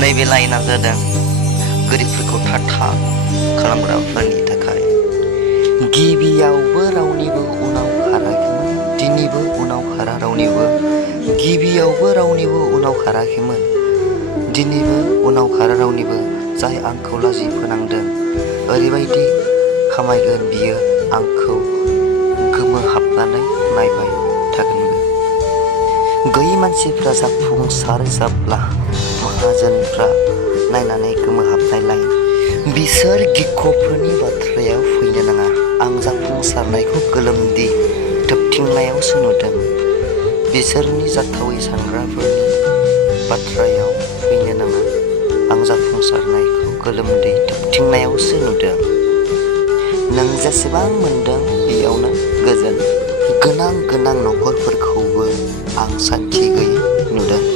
नैबे लाइना जादों गोरिबफोरखौ थाथा खालामग्राफोरनि थाखाय। गिबियावबो रावनिबो उनाव खाराखैमोन, दिनैबो उनाव खारा रावनिबो। गिबियावबो रावनिबो उनाव खाराखैमोन, दिनैबो उनाव खारा रावनिबो। जाय आंखौ लाजि फोनांदों, ओरैबायदि खामायगोन बियो आंखौ गोमोहाबनानै नायबाय थागोनबो। गैयै मानसिफ्रा जाफुंसार जाब्ला माहाजोनफ्रा नायनानै गोमोहाबनायलाय बिसोर गिख'फोरनि बाथ्रायाव फैनो नाङा। आं जाफुंसारनायखौ गोलोमदै थोबथिंनायावसो नुदों। बिसोरनि जाथावै सानग्राफोरनि बाथ्रायाव फैनो नाङा। आं जाफुंसारनायखौ गोलोमदै थोबथिंनायावसो नुदों। नों जेसेबां मोनदों बेयावनो गोजोन। गोनां नखरफोरखौबो आं सान्थि गैयै नुदों।